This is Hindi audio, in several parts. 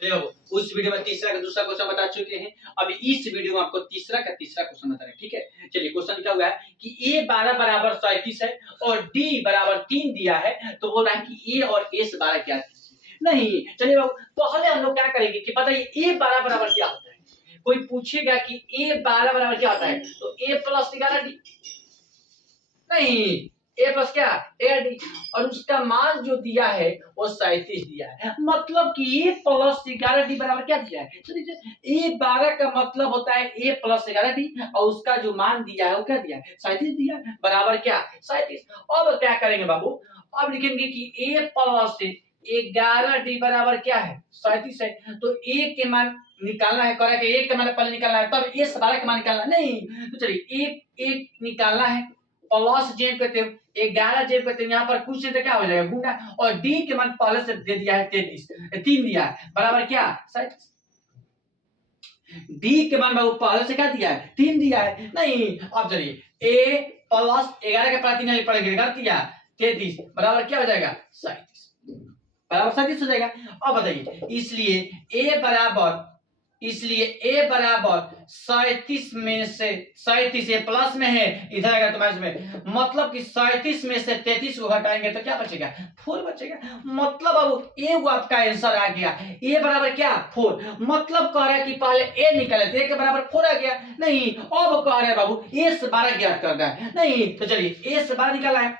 उस वीडियो में तीसरा का दूसरा क्वेश्चन बता चुके हैं। अभी इस वीडियो में आपको तीसरा का तीसरा क्वेश्चन बता रहे हैं। ठीक है, चलिए क्वेश्चन क्या हुआ है कि ए 12 बराबर 37 है और डी बराबर 3 दिया है, तो बोल रहा है कि ए और ए से 12 क्या नहीं। चलिए पहले हम लोग क्या करेंगे कि बताइए ए 12 बराबर क्या होता है। कोई पूछेगा कि ए 12 बराबर क्या होता है, तो ए प्लस 11 डी नहीं, ए प्लस क्या ए डी, और उसका मान जो दिया है वो 37 दिया है। मतलब कि ए प्लस 11 डी बराबर क्या दिया है, ए 12 का मतलब होता है ए प्लस 11 डी, और उसका जो मान दिया है वो क्या दिया है 37 दिया है, बराबर क्या 37। अब क्या करेंगे बाबू, अब लिखेंगे कि ए प्लस 11 डी बराबर क्या है 37 है। तो ए के मान निकालना है, कह रहा है एक के मान पहले निकालना है, तब ए से 12 के मान निकालना नहीं। तो चलिए एक निकालना है, प्लस जेब करते हो 11 जेब करते हैं, यहाँ पर कुछ नहीं तो क्या हो जाएगा गुना, और डी के मान पहले से दे दिया है 33, 3 दिया है बराबर क्या 37। डी के मान बाबू पहले से क्या दिया है 3 दिया है नहीं। अब चलिए ए प्लस 11 के प्रति नहीं पड़ेगा दिया 33 बराबर क्या हो जाएगा 37, बराबर 37 हो जाएगा। अब बताइए इसलिए ए बराबर 37 में से 37 ये प्लस में है, इधर आएगा तो माइनस में, मतलब कि 37 में से 33 को घटाएंगे तो क्या बचेगा 4 बचेगा। मतलब अब ए को आपका आंसर आ गया, ए बराबर क्या 4। मतलब कह रहा है कि पहले ए निकाले तो ए के बराबर 4 आ गया नहीं। अब कह रहे हैं बाबू ए से 12 ज्ञात करना है नहीं। तो चलिए ए से 12 निकाला है,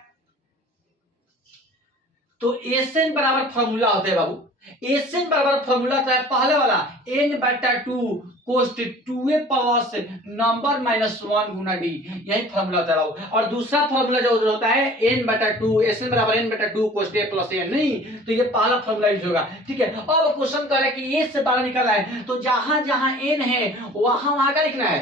तो एसएन बराबर फॉर्मूला होता है बाबू, एसएन बराबर फॉर्मूला होता है पहले वाला n बटा 2 कोस्ट 2a प्लस नंबर माइनस 1 गुना डी, यही फॉर्मूला होता है बाबू। और दूसरा फॉर्मूला जो होता है n बटा 2 एसएन बराबर n बटा 2 कोस्ट a प्लस n नहीं, तो ये पहला फॉर्मूला यूज होगा। ठीक है, अब क्वेश्चन कर रहा है कि a से 12 निकालना है, तो जहां जहां n है वहां का लिखना है,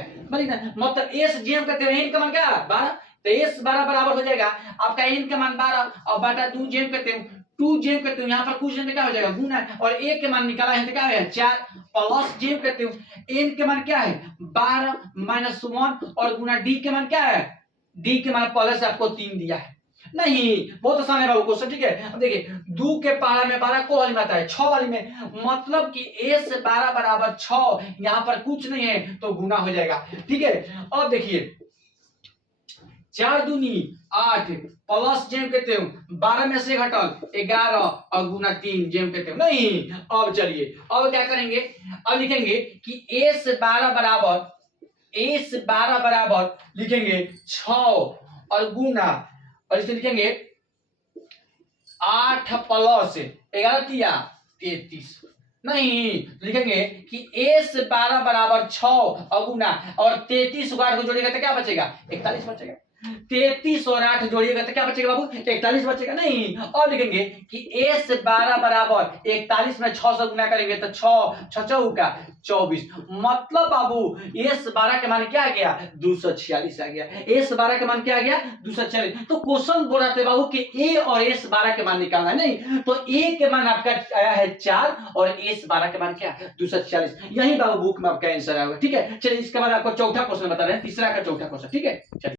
मतलब a से जेम करते हैं n का मान क्या 12, तो एस 12 बराबर हो जाएगा आपका n का मान 12 और बटा 2 जेम करते हैं 2 जेम करते हो, यहाँ पर कुछ जेम क्या हो जाएगा गुना, और a के मान निकाला है तो क्या है 4 प्लस जेम करते हो n के मान क्या है 12 माइनस 1 और गुना d के मान क्या है, d के मान पहले से आपको 3 दिया है नहीं। बहुत आसान है बाबू क्वेश्चन। ठीक है, अब देखिए 2 के पारा में 12 को वाली में आता है 6 वाली में, मतलब कि a से 12 बराबर 6, यहाँ पर कुछ नहीं है तो गुना हो जाएगा। ठीक है, अब देखिए 4 दूनी 8 प्लस जेम कहते हो 12 में से घटल 11 और गुना 3 जेम कहते हो नहीं। अब चलिए अब क्या करेंगे, अब लिखेंगे कि a से 12 बराबर लिखेंगे 6 और गुना, और इसे लिखेंगे 8 प्लस 11 किया 33 नहीं, लिखेंगे कि a से 12 बराबर 6 और गुना, और 33 को 8 को जोड़ेगा तो क्या बचेगा 41 बचेगा। 33 और 8 जोड़िएगा तो क्या बचेगा बाबू 41 बचेगा नहीं। और लिखेंगे कि a से 12 बराबर 41 में 6 से गुना करेंगे तो 6 चौका 24, मतलब बाबू a से 12 के मान क्या आ गया 246 आ गया, a से 12 के मान क्या आ गया 246। तो क्वेश्चन बोल रहे थे बाबू कि a और a से 12 के मान निकालना है नहीं, तो a के मान आपका आया है 4 और a से 12 के मान क्या 246, यही बाबू बुक में आपका आंसर आएगा। ठीक है, चलिए इसके बाद आपको चौथा क्वेश्चन बता रहे हैं, तीसरा का चौथा क्वेश्चन। ठीक है, चलिए